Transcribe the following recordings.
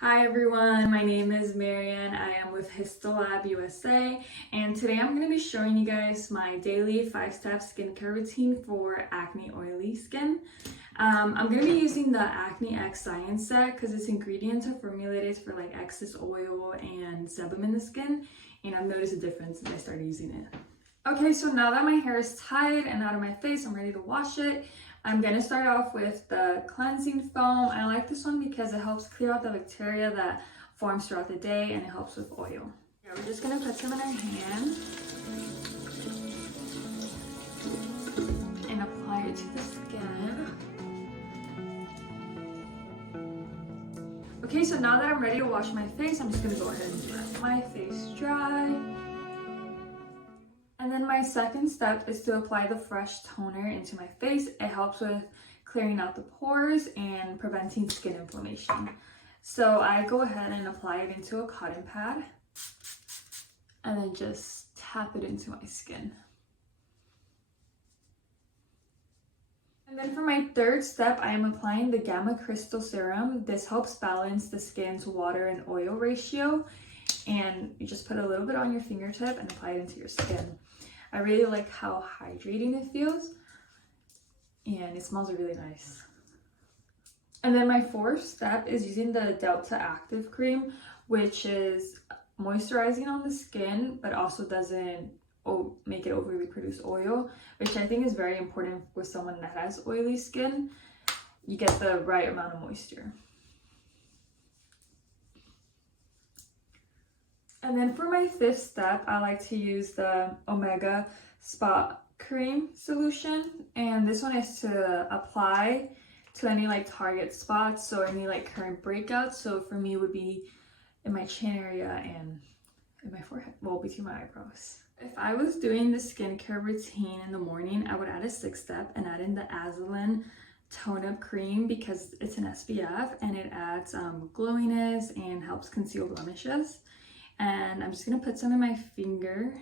Hi everyone, my name is Marianne. I am with Histolab USA, and today I'm going to be showing you guys my daily 5-step skincare routine for acne oily skin. I'm going to be using the Acnex Science Set because its ingredients are formulated for like excess oil and sebum in the skin, and I've noticed a difference since I started using it. Okay, so now that my hair is tied and out of my face, I'm ready to wash it. I'm going to start off with the cleansing foam. I like this one because it helps clear out the bacteria that forms throughout the day and it helps with oil. Yeah, we're just going to put some in our hand and apply it to the skin. Okay, so now that I'm ready to wash my face, I'm just going to go ahead and let my face dry. And then my second step is to apply the fresh toner into my face. It helps with clearing out the pores and preventing skin inflammation. So I go ahead and apply it into a cotton pad and then just tap it into my skin. And then for my third step, I am applying the Gamma Crystal Serum. This helps balance the skin's water and oil ratio. And you just put a little bit on your fingertip and apply it into your skin. I really like how hydrating it feels, and it smells really nice. And then my fourth step is using the Delta Active Cream, which is moisturizing on the skin, but also doesn't make it overly produce oil, which I think is very important with someone that has oily skin. You get the right amount of moisture. And then for my fifth step, I like to use the Omega Spot Cream solution. And this one is to apply to any like target spots, so any like current breakouts. So for me, it would be in my chin area and in my forehead, well, between my eyebrows. If I was doing the skincare routine in the morning, I would add a sixth step and add in the Azulin Tone Up Cream because it's an SPF and it adds glowiness and helps conceal blemishes. And I'm just gonna put some in my finger.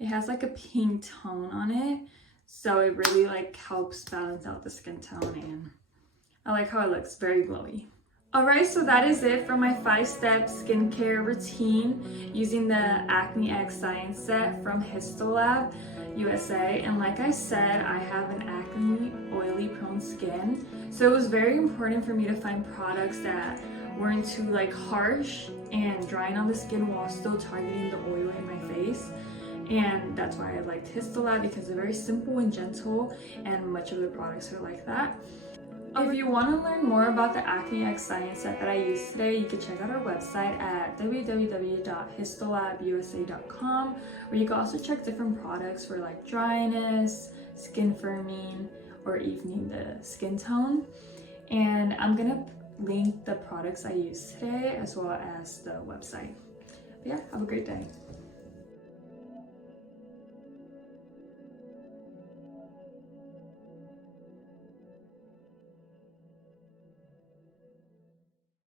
It has like a pink tone on it, so it really like helps balance out the skin tone, and I like how it looks, very glowy. Alright, so that is it for my 5-step skincare routine using the Acnex Science Set from Histolab USA. And like I said, I have an acne oily prone skin, so it was very important for me to find products that weren't too like harsh and drying on the skin while still targeting the oil in my face. And that's why I liked Histolab, because they're very simple and gentle, and much of the products are like that. If you want to learn more about the Acnex Science Set that I used today, you can check out our website at www.histolabusa.com, where you can also check different products for like dryness, skin firming, or evening the skin tone. And I'm gonna link the products I used today as well as the website. But yeah, have a great day.